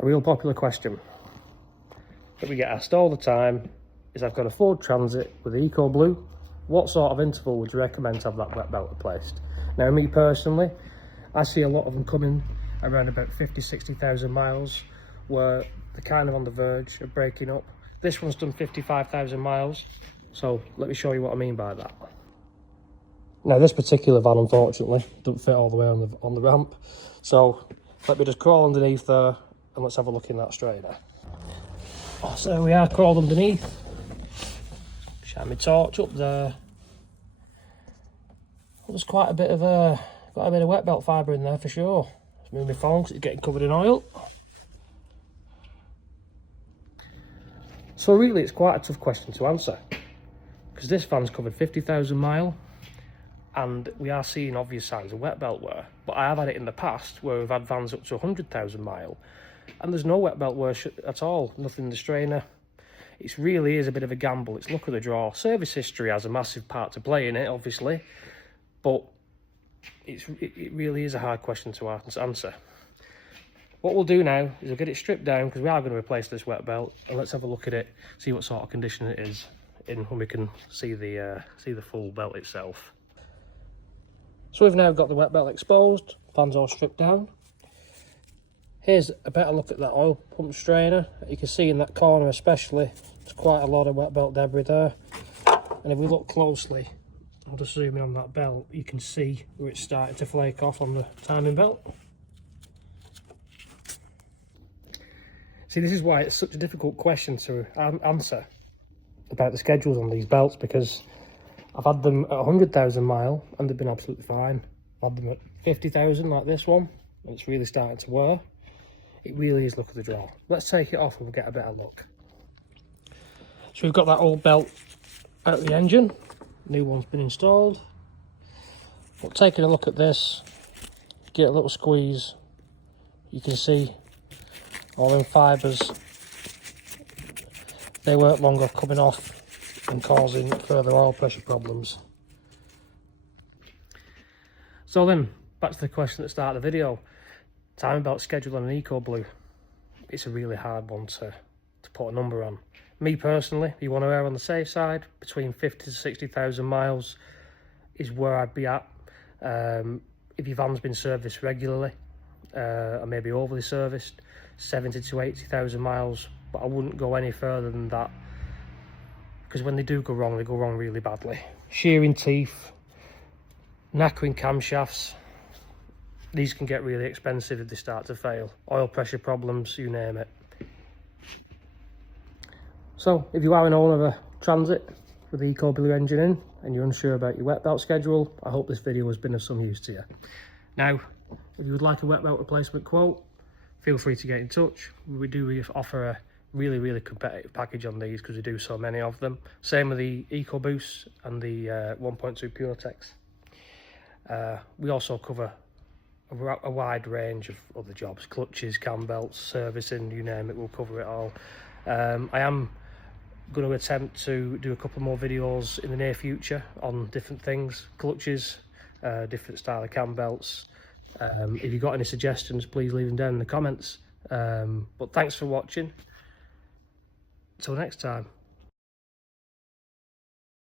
A real popular question that we get asked all the time is, I've got a Ford Transit with Eco Blue. What sort of interval would you recommend to have that wet belt replaced? Now, me personally, I see a lot of them coming around about 50,000-60,000 miles, where they're kind of on the verge of breaking up. This one's done 55,000 miles, so let me show you what I mean by that. Now, this particular van, unfortunately, doesn't fit all the way on the ramp, so let me just crawl underneath there and let's have a look in that straightener. Oh, so we are crawled underneath. Shine my torch up there. Well, there's quite a bit of wet belt fibre in there for sure. Let's move my phone because it's getting covered in oil. So really, it's quite a tough question to answer, because this van's covered 50,000 mile, and we are seeing obvious signs of wet belt wear. But I have had it in the past where we've had vans up to 100,000 mile, and there's no wet belt wear at all. Nothing in the strainer. It really is a bit of a gamble. It's luck of the draw. Service history has a massive part to play in it, obviously, but it really is a hard question to answer. What we'll do now is we'll get it stripped down, because we are going to replace this wet belt, and let's have a look at it, see what sort of condition it is in when we can see the full belt itself. So we've now got the wet belt exposed, van's all stripped down. Here's a better look at that oil pump strainer. You can see in that corner especially, there's quite a lot of wet belt debris there. And if we look closely, I'll just zoom in on that belt, you can see where it's starting to flake off on the timing belt. See, this is why it's such a difficult question to answer about the schedules on these belts, because I've had them at 100,000 mile and they've been absolutely fine. I've had them at 50,000 like this one, and it's really starting to wear. It really is luck of the draw. Let's take it off and we'll get a better look. So we've got that old belt out of the engine. New one's been installed. But taking a look at this, get a little squeeze, you can see all them fibres, they weren't long off coming off and causing further oil pressure problems. So then, back to the question at the start of the video. Timing belt schedule on an Eco Blue. It's a really hard one to put a number on. Me personally, if you want to err on the safe side, between 50 to 60,000 miles is where I'd be at. If your van's been serviced regularly, or maybe overly serviced, 70 to 80,000 miles, but I wouldn't go any further than that, because when they do go wrong, they go wrong really badly. Shearing teeth, knackering camshafts, these can get really expensive if they start to fail. Oil pressure problems, you name it. So if you are an owner of a Transit with the Eco Blue engine in and you're unsure about your wet belt schedule, I hope this video has been of some use to you. Now, if you would like a wet belt replacement quote, feel free to get in touch. We do offer a really competitive package on these, because we do so many of them. Same with the EcoBoost and the 1.2 PureTechs. We also cover a wide range of other jobs: clutches, cam belts, servicing, you name it, we'll cover it all. I am going to attempt to do a couple more videos in the near future on different things, clutches, different style of cam belts. If you've got any suggestions, please leave them down in the comments. But thanks for watching. Until next time.